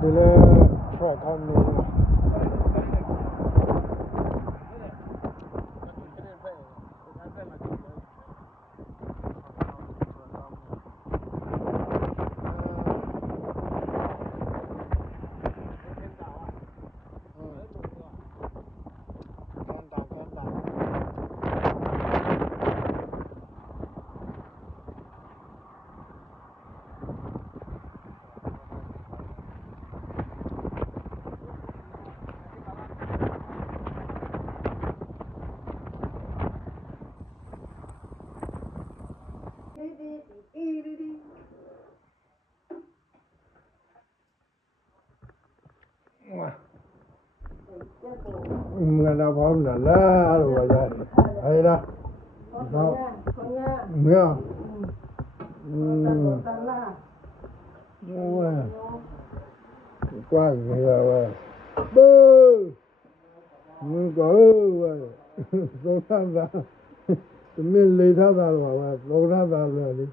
ဒီလေထွက်ကောင်းနေငါတော့ဘောင်းလာလားလို့ပြောကြဟဲ့လားတော့ငါဝဲကွာရရဝဲဘူမင်းကောဝဲသောတာသာသမင်းလေးထားတာတော့ဝဲသောတာသာလေ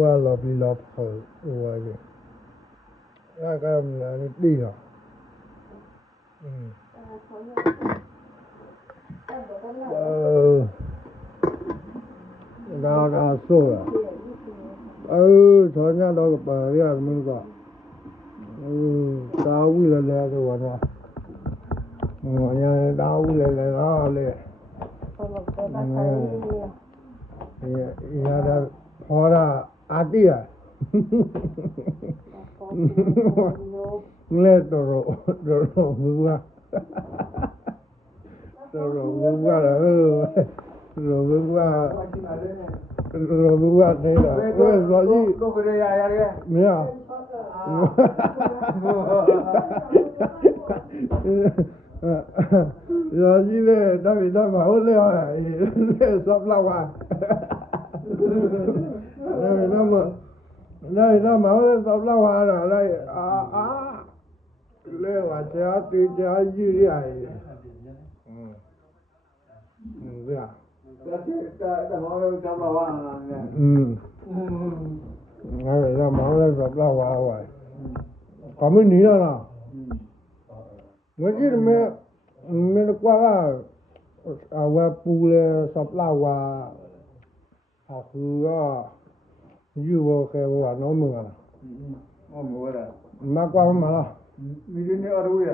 ဝါလာပြီးတော့ဟိုဝဲကြီးအဲ့ကမှလည်းပြီးတော့ဒါဆိုရဆောင်းရတော့ပါရမင်းကတာဝီလည်းလည်းတော့တော့ညာတာဝီလည်းလည်းတော့လေရတာခေါ်တာအတိယလဲတော့ဘူးကတော့ဘူးကလည်းတော့ဘူးကနေတာဝဲစောကြီးကိုကရရတယ်မရရောကြီးလေတော့ပြီးတော့မဟုတ်လေလေစောပလောက်ပါတော့မဟုတ်လေစောပလောက်ပါတော့လိုက်လဲပါကြားတေးကြားကြီးရတယ်ဗျာဒါမောင်ကမဝါနာနဲ့ငါလည်းမောင်လည်းစောပလောက်ပါဝါကမနေရလားငါကြည့်မယ်မင်းကွာအဝပူလေစောပလောက်ပါအခုကယူဘောခဲဘောနော်မလားမောရမကွာမလားမီဒီနေအရဝေးရ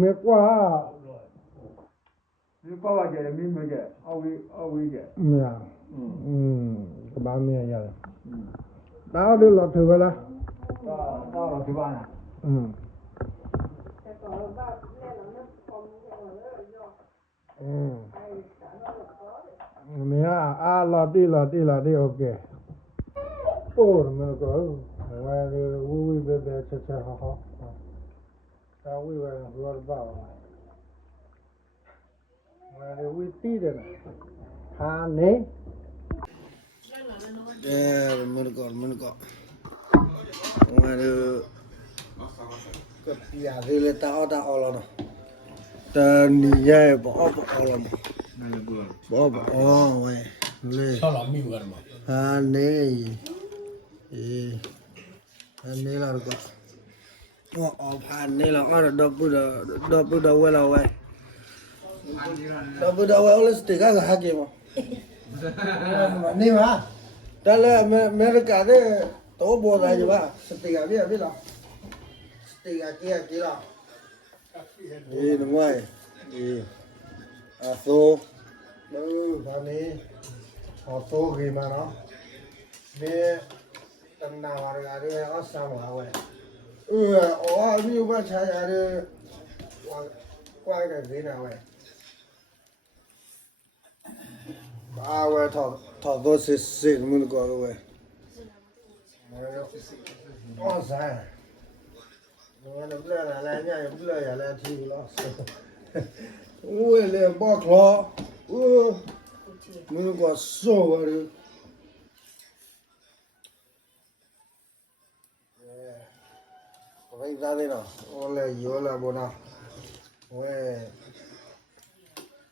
မကွာဒီကောပါကြတယ်မင်းမကြအဝေးကြမရကဘာမရရတယ်ဒါတို့လောထဝလားတော့ဒီပါနာမရအားလော်တိโอเคပို့မကောဝယ်ဝီဘဲချက်ဟာသာဝီဝဲဘောပါဝယ်ဝီတီးတယ်ဟာနေမင်းကောဝယ်ကပြရလေတာအော်လာတော့တနီရဲ့ဘောအော်လာဘောအော်ဝဲလေဆောလာမိဘူးကမှာဟာနေနေလာတော့အော်ဖာနေလာအဲ့တော့ပူတော့ဝဲလာဝဲတော့ပူတော့ဝဲ all stick ကဟာကေမနေမှာဒါလည်းအမေရိကတော့ပေါ်လာကြပါစတိကပြည့်ပြီလားစတိကကြည့်လားနမွိုင်းအသောဘာနေအသောခေမနော်နေတမနာဝရကရအဆမ်းပါဝဲအော်မြို့ဘာချာရတယ်ကွာကလေးနာဝဲဘာဝဲထော်တော့စစ်မင်းကောဝဲအော်ဆိုင်我那不来了，人家也不来也来提了。我来包壳，我个烧我的。我给你咋的了？我来有了不呢？我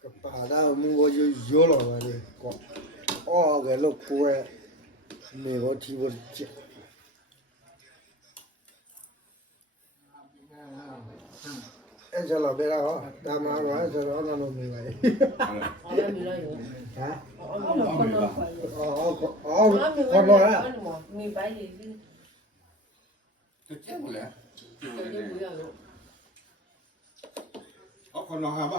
个把那我就有了我的，个，哦个老贵，没个提不起。အဲ့ဆိုတော့ပြတော့ဒါမှမဟုတ်ဆိုတော့တော့မီပါ အော်လည်းမီလိုက်ရော ဟမ် အော်မခေါ်တော့ခေါ်ရ အော်ခေါ်တော့လား မီပိုင်လေးဒီ 这不来， ဒီဘူးရလို့ 我看到还吧，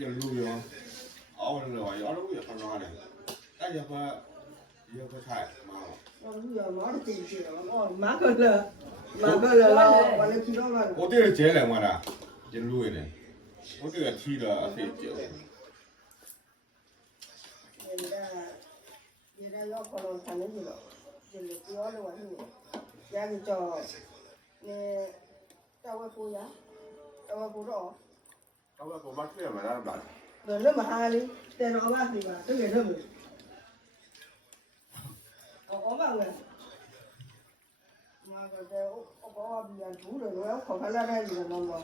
也路用，熬了话，要路也看到的，大家也不菜嘛， အော်လူရမားတည်ကြည့်တော့အော်မားကလည်းဘာလဲကြည့်တော့လား 我这个接来嘛的，也路的，我这个提的非接。ဒီရောက်ခေါ်တော့ဆန်နေကြတော့ဒီလိုပြောလို့ဝင်နေရကြတော့နေတော့ဝပူရတော့ပူတော့ 他们不把这买了吧？ ဘယ်လိုမဟာလေးတယ်တော့ဘာဒီပါတကယ်တော့အော်ဘာလဲငါကတော့ဘောပြန်ဘူးလို့ခေါ်ခလာတယ်ဒီတော့တော့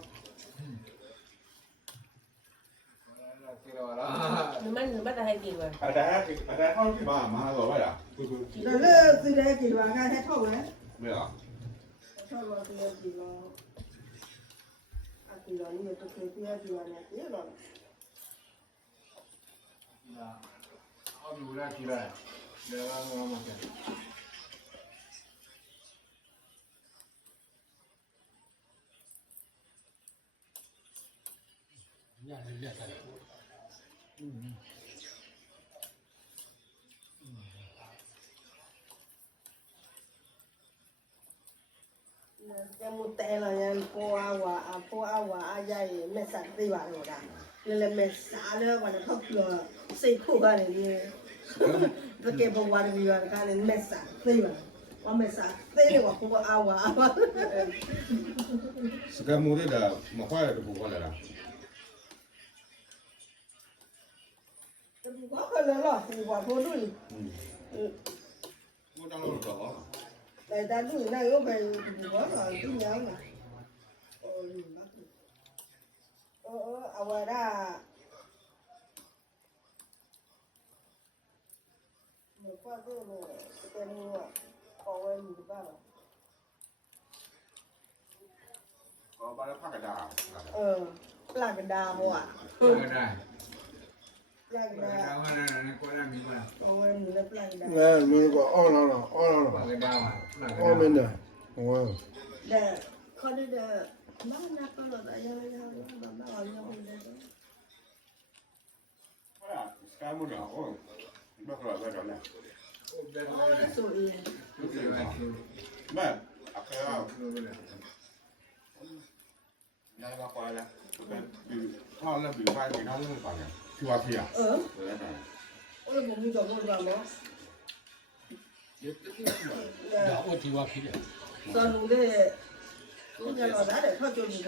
你们的还给我，大家好去吧，马上走吧呀，不不， ဒါလည်းသိတယ်ကြည့်ပါကဲထောက်လဲ 没有， ထောက်လို့သိတယ်ကြည့်လို့အခုတော့ဒီတော့ခေပြကြည့်ရတယ်ဒီတော့ 奥比乌拉提来，来我们去。 ရတယ်လက်တယ် ကျမတဲလာရင်ပေါ်အဝါအရရဲ့မက်ဆာသိပါတော့ဒါလည်းမက်ဆာလည်းဘာလို့ထောက်ပြစိတ်ခုကနေဒီတကယ်ဘဝရပြီးရကလည်းမက်ဆာသိပါဘာမက်ဆာသိတယ်ကပေါ်အဝါ 是个木的，没坏的就不过来了。 ဒီကောကလည်းလားဒီဘာဖို့လို့ 我当老早。 လိုက်တာလူနဲ့ရောပဲဒီဘာသာသူညာလားအဝရမကွာတော့တယ်မောပေါ်ဝင်ဒီပါလား 我把它拍个大。 ပလကဒါဘောอ่ะ ဟုတ်တယ် ပလကဒါ ဒါကလည်းကိုယ်နဲ့မိမလား ပေါ်ဝင်ဒီပလကဒါ အဲမျိုးကအော်လာလာအော်လာလာ ဘာကဒါမှာ အော်မင်းနဲ့ဟော တဲ့ခေါ်တဲ့မနာကတော့ရရရဘာမှမလုပ်ဘူးလေ 哎呀，干不了，我没回来再找呢。 ဟုတ်တယ် ဆိုရင် ဟုတ်တယ်ပါသူ 没，啊，可以啊， လို့လည်း 你把回来了，比他那比饭比他那个饭呢，去挖皮啊？我在看。 အဲ့လိုမျိုးတော့ဘာလို့လဲ ဒါအိုတီဝါဖြစ်တယ် စောလူလေးကိုညတော့ဒါတဲ့ထောက်ကြည့်လို့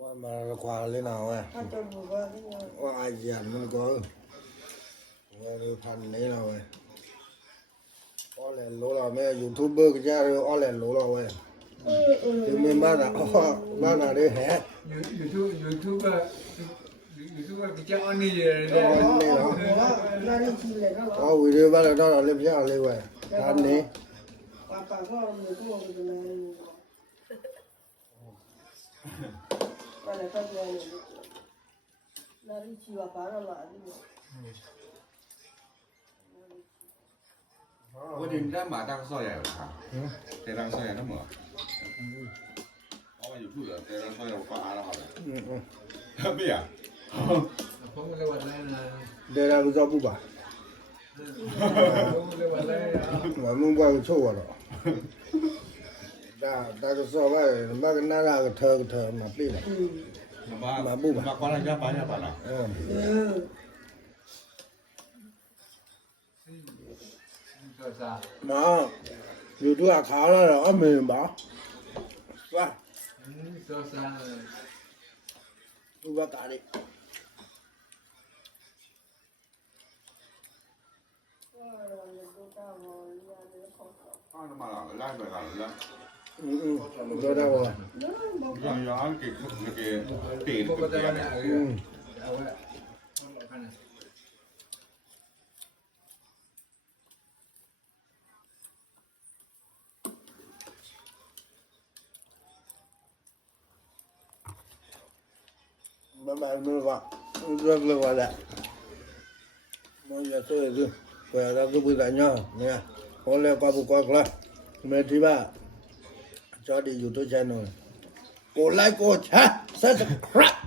ว่ามาควาเลยนะเว้ย ထောက်ကြည့်လို့ဘာလို့ ว่าอาเจียนมันก็ว่าเรือพันนี้นะเว้ยอ๋อเลยรู้แล้วแม่ยูทูบเบอร์ก็จะเรืออ๋อเลยรู้แล้วเว้ยถึงมีบ้านอ่ะอ๋อบ้านอะไรแฮะ YouTube ကကြောင်းနေရတယ် နာရီချီလေနော် อ๋อวิดีโอบ้านเราတော့လည်းပြလေးเว้ยဒါနေ ပါပါကောမျိုးကိုဒီလိုဘာလဲဖတ်ကြရတယ်နာရီချီပါတော့လားဒီ 我今天马当少爷了哈，这当少爷那么，我有住的，这当少爷我发了好了，没呀？ ဖုန်းလေးဝလိုက်နာ เดี๋ยวเราจะปุ๊บป่ะ ဖုန်းလေးဝလိုက်ရ มันบ่ก็ချုပ်တော့ဒါก็สอบว่ามันก็น่าก็เธอมาปีละ 马过来家搬家搬了， ဆိုစား มาอยู่ตัวขาวแล้วเอามือบ่ว่า ဆိုစား อุปการิ 他他妈的来没干了， တော့တော့ 让给那个地 ဘုရားတရားနဲ့ 的， အဲ့ဒါဟုတ်ခဏ ဟ Bye bye. Rất là gọi là mọi người tôi rồi khỏe ra tôi bây giờ nhá nè có lẽ qua buổi qua mẹ thứ ba cho đi YouTube channel cô like cô share subscribe